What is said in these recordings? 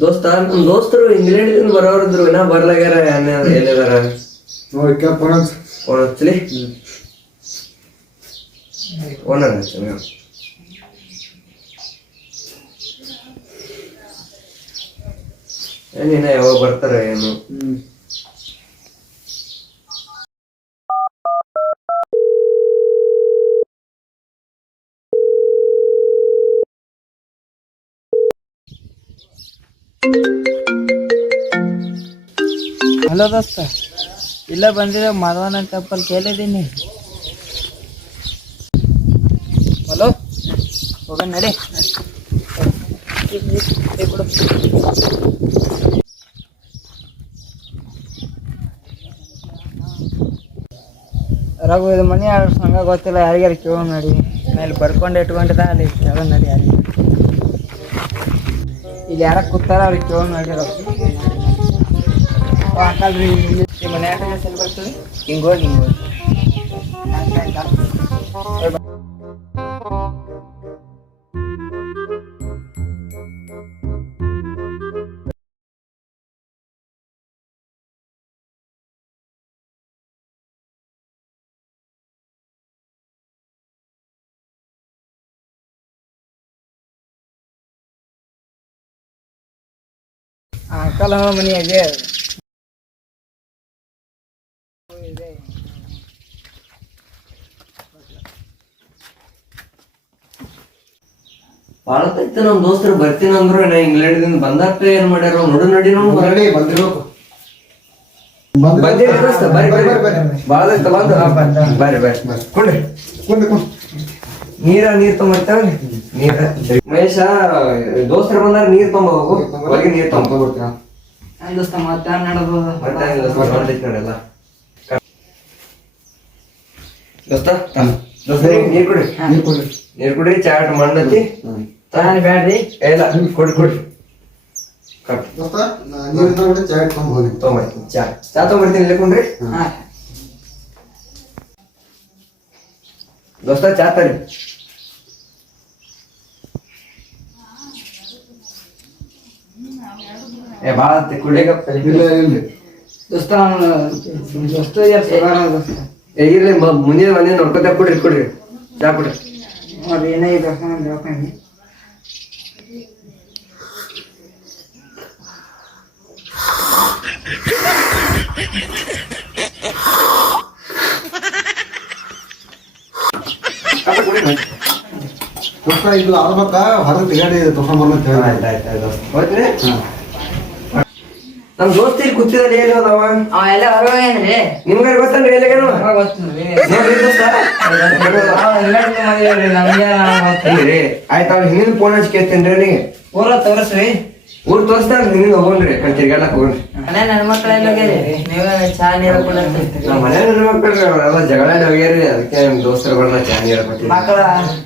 ದೋಸ್ತ ನಮ್ ದೋಸ್ತರು ಇಂಗ್ಲೆಂಡ್ ಬರೋರಿದ್ರು ಇನ್ನ ಬರ್ಲಾಗ್ಯಾರ ಎಲ್ಲಿದಾರ ನೋಡಿ ಫೋನ್ ಹಚ್ಚಲಿ ಓನರ್ ಏನಿನ್ನ ಯಾವಾಗ ಬರ್ತಾರ ಏನು ಹಲೋ ದೋಸ್ತ, ಇಲ್ಲ ಬಂದಿರೋ ಮಾಧವನ ಟೆಂಪಲ್ ಕೇಳಿದ್ದೀನಿ. ಹಲೋ ಹೋಗ ನಡಿ ಕೊಡು. ರಘು ಇದು ಮನೆ ಹಂಗ ಗೊತ್ತಿಲ್ಲ, ಯಾರಿಗಾರು ಕೇಳೋ ನಡಿ. ಮೇಲೆ ಬರ್ಕೊಂಡು ಇಟ್ಕೊಂಡಿದ್ದ ಅಲ್ಲಿ ಕೇಳೋ ನಡಿ. ಅಲ್ಲಿ ಇಲ್ಲಿ ಯಾರ ಕೂತಾರ ಅವ್ರಿಗೆ ಕೇಳೋ ನಡಿ. ಹಾಕಲ್ರಿ ಈ ಮನೆ ಸೆಲ್ ಬರ್ತದೆ ಹಿಂಗೋಗಿ ಅಂಕಲ್ ಮನೆಯಾಗೆ ಬಾಳ ತೈತ ನಮ್ ದೋಸ್ತರು ಬರ್ತೀನಿ ಅಂದ್ರು ನಾ ಇಂಗ್ಲೆಂಡ್ ದಿಂದ ಬಂದಾಟ ಏನ್ ಮಾಡ್ಯಾರ ನೋಡು ನಡಿ ಬಂದಿರ್ಬೇಕು. ನೀರ್ ತೊಗೊಂಬರ್ತಾವ ನೀರ ಮಹೇಶ ದೋಸ್ತರು ಬಂದಾರ ನೀರ್ ತೊಂಬ ಹೋಗು ಹೊರಗೆ ನೀರ್ ತೊಗೊಂಬರ್ತೀವಿ ದೋಸ್ತ ಮತ್ತೆ ನಡಬಹುದು ನೋಡೆಲ್ಲ ದೋಸ್ತ ನೀರ್ ಕುಡಿ ನೀರ್ ಕುಡ್ರಿ ಚಾಟ್ ಮಣ್ಣತಿ ಬ್ಯಾಡ್ರಿ ಇಲ್ಲ ಕೊಡ್ರಿ ಚಾ ತೊಗೊಂಬರ್ತೀನಿ ಇಲ್ಲಕೊಂಡ್ರಿ ದೋಸ್ತ ಚಾ ತರಿ ಬಾಳ ಕುಡಿಯಕ ದೋಸ್ತ ಇರ್ಲಿ ಮುಂದಿನ ಮನೆ ನೋಡ್ಕೊತ ಕೊಡ್ರಿ ಚಾ ಕೊಡ್ರಿ ಏನೇ ದೋಸ್ತ ಇದು ಆಗ್ಬೇಕ ಹೊರಗೆ ತಿಗಾಡಿ ತಗೊಂಡ್ಬರ್ಲ. ನಮ್ ದೋಸ್ತಿ ಕೂತಿದಲ್ಲಿ ಎಲ್ಲಿ ಹೋದವ ಎಲ್ಲ ಹೊರಗೇನ್ರಿ ನಿಮ್ಗಾರ ಗೊತ್ತನ್ರಿ ಎಲ್ಲಿಗೇನು ಆಯ್ತು ಅವ್ನ ಹಿಂದಿನ ಫೋನ್ ಹಚ್ಚಿ ಕೇಳ್ತೇನ್ರಿ ಊರ ತೋರಿಸ್ರಿ ಊರ್ ತೋರಿಸ್ತಾರ ಹಿಂದಿನ ಹೋಗೋಣ್ರಿ ತಿರ್ಗಾಡಕ್ ಹೋಗೋಣ್ರಿ ಮನೆ ನನ್ನ ಮಕ್ಕಳೆಲ್ಲ ನೀವೇ ಚಾ ನೀರ ನಮ್ಮ ಮನೆ ನನ್ನ ಮಕ್ಕಳ್ರಿ ಅವರೆಲ್ಲ ಜಗಳ ಹೋಗ್ಯಾರಿ ಅದಕ್ಕೆ ನಿಮ್ ದೋಸ್ತರು ಬರ್ನ ಚಾ ನೀರ ಕೊಟ್ಟಿವಿ ಮಕ್ಕಳ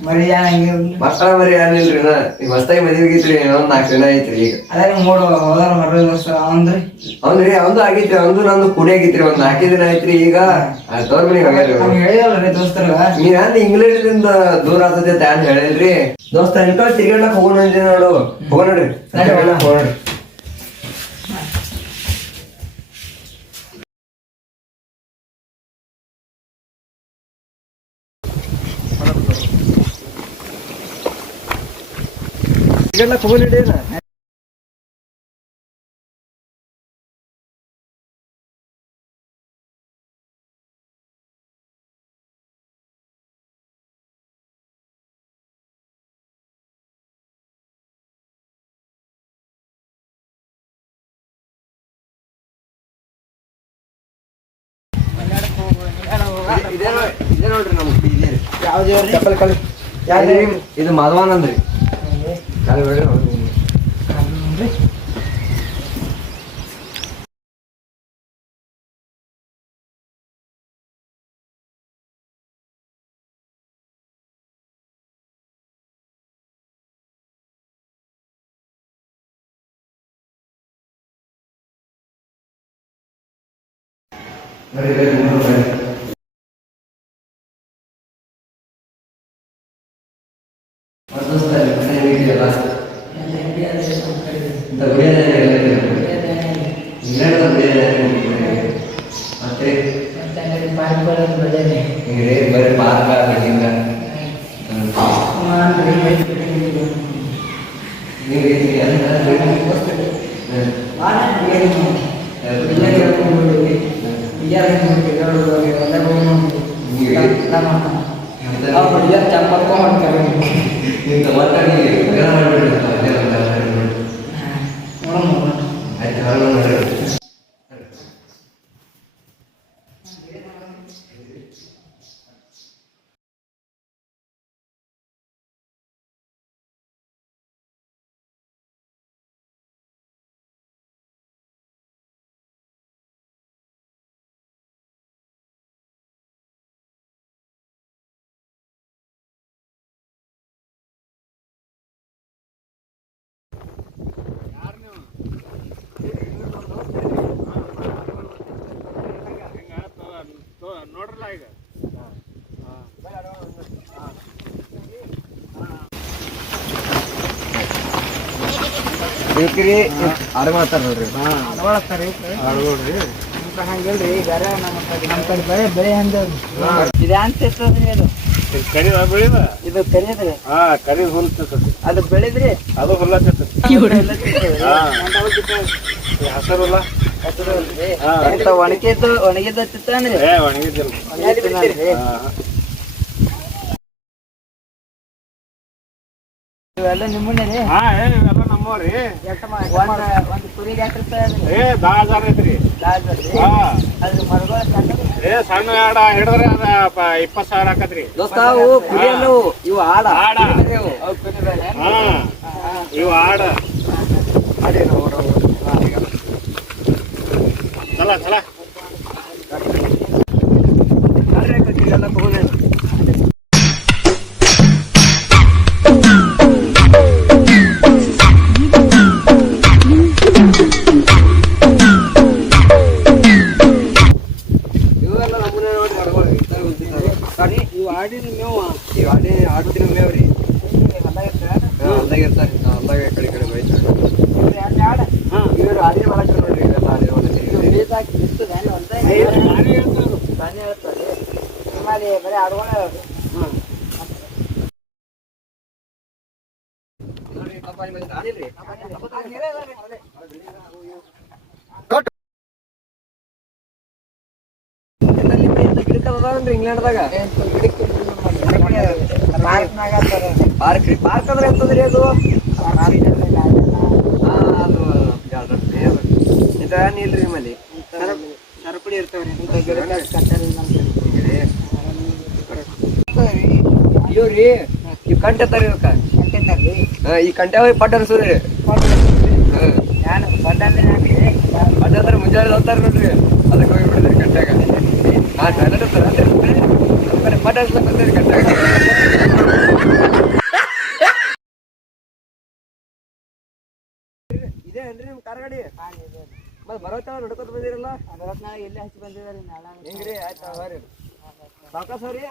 ಮರಿ ಮಕ್ಕಳ ಮರಿ ಏನಿಲ್ರಿ ಈಗ ಹೊಸ್ತಾಗಿ ಮದ್ವಿಗಿತ್ರಿ ಇನ್ನೊಂದ್ 4 ದಿನ ಐತ್ರಿ ಈಗ ಅದೇ ಮೂರು ಹೋದಾರ ಮರ ಅವಂದ್ರಿ ಅವಂದು ಆಗೈತ್ರಿ ಅವಂದು ನಂದು ಕುಡಿ ಆಗಿತ್ರಿ ಒಂದ್ 4 ದಿನ ಐತ್ರಿ ಈಗ ತೋರ್ ಮನಿಗೆ ಹೋಗ್ಯಾರಿ ಹೇಳಿದಲ್ರಿ ದೋಸ್ತರ ನೀವ್ ಅಲ್ಲಿ ಇಂಗ್ಲೆಂಡ್ ದಿಂದ ದೂರ ಆತದೆ ತಾನ್ ಹೇಳಿಲ್ರಿ ದೋಸ್ತ ಇಂಕೋ ತಿರ್ಗಾಡಕ್ ಹೋಗೋಣ ನೋಡು ಹೋಗೋಣ ನೋಡ್ರಿ ಹೋಗೋಣ ತಿರ್ಗಾಡಕ್ ಹೋಗೋಣ ಇದೇ ನೋಡ್ರಿ ನಮ್ಗೆ ಇದು ಮಾಧವಾನಂದ್ರಿ ಮತ್ತೆ ಮತ್ತೆ ಅಂಗಡಿ ಪಾರ್ಕ್ಗಳಲ್ಲಿ ಬೆಳೆನೆ ಹಿಂಗ್ರಿ ಬರೀ ಪಾರ್ಕ ಬಿಲ್ಡಿಂಗ ನೋಡ್ರಲ್ಲ ಈಗ ಬೇಕ್ರಿ ಆಡ ಮಾಡ್ತಾರ ನೋಡ್ರಿ ಆಡ್ಬೋಡ್ರಿ ಹಂಗಿಲ್ರಿ ಈಗ ನಮ್ಮ ಕಡೆ ಬೆಳೆ ಹಂಗಲ್ರಿ ಇದು ಅಂತಿರ್ತದ್ರಿ ಅದು ಕರಿ ಬೆಳಿದ ಇದು ಕರಿಯದ್ರಿ ಕರಿ ಹುಲ್ತೈತಿ ಅದು ಬೆಳೆದ್ರಿ ಅದು ಹುಲ್ಲತ್ತೈತಿ ಹಸರುಲ್ಲ ಒಣಗಿದ್ದು ತಿತ್ತಾನ್ರಿ ಒಣಗಿದ್ದಿಲ್ಲ ಇವೆಲ್ಲ ನಿಮ್ಮನೆ ರೀ ಇವೆಲ್ಲ ನಮ್ಮವ್ರಿ ಒಂದು ಕುರಿಗೆ ಎಷ್ಟು ರೂಪಾಯಿ ಅದ್ರಿ 10,000 ಐತ್ರಿ ಅದ್ರ ಮರಗಳ ಸಣ್ಣ ಆಡ ಹಿಡಿದ್ರೆ ಅದ 20,000 ಆಕತ್ರಿ ದೋಸ್ತ ಅವು ಕುರಿ ಅಲ್ಲವು ಇವು ಆಡ ಆಡ ಇವು ಆಡ ಚಲ ಚಲ ಇವೆಲ್ಲ ನಮ್ಮನೆ ನೋಡಿ ಮರಗಳು ಇವು ಆಡಿನ ಮೇವು ಇವು ಆಡುತ್ತಿನ ಮೇವ್ರಿ ಹೊಲ್ದಾಗ ಇರ್ತಾರೆ ಹೊಲ್ದಾಗ ಕಡೆ ಕಡೆ ಬೈತಾರೆ ಇವರು ಆಡಿನ ಮಾಡಕ್ಕೆ ನೋಡ್ರಿ ಇವೆಲ್ಲ ಆಡಿನ ಬರೀ ಆಡ್ಕೊಂಡ ಇಂಗ್ಲೆಂಡ್ದಾಗ ಪಾರ್ಕ್ ರೀ ಪಾರ್ಕ್ ಅಂದ್ರೆ ಎಂತದ್ರಿ ಅದು ಇಲ್ರಿ ನಿಮ್ಮಲ್ಲಿ ಸರಪಡಿ ಇರ್ತಾವ್ರಿ ಇವ್ರಿ ಇವ್ ಕಂಟೆ ತರ ಇವಕ್ಕ ಈ ಕಂಟೆ ಹೋಗಿ ಪಟ್ಟ ಅನ್ಸೋದ್ರಿ ಪಡ್ಡ ಅಂದ್ರೆ ಮುಂಜಾನೆ ಹೋಗ್ತಾರ ನೋಡ್ರಿ ಅದಕ್ಕೆ ಹೋಗಿ ಬಿಡಿದ್ರಿ ಕಂಟ್ಯಾಗ ಟಾಯ್ಲೆಟ್ ಇರ್ತಾರ ಪಟ್ಟ ಅನ್ಸ್ಲಕ್ ಬಂದ್ರಿ ಕಂಟ್ಯಾಗ ಇದೇ ಏನ್ರಿ ನಿಮ್ ಕಾರ್ ಗಾಡಿ ಮತ್ತೆ ಬರೋತ್ತಾವ ನಡ್ಕೊತ ಬಂದಿರಲ್ಲ ಎಲ್ಲಿ ಹಚ್ಚಿ ಬಂದಿದ್ದಾರೆ ಹೆಂಗ್ರಿ ಆಯ್ತು ಸಾವ್ಕಾಸ್ ಅವ್ರಿ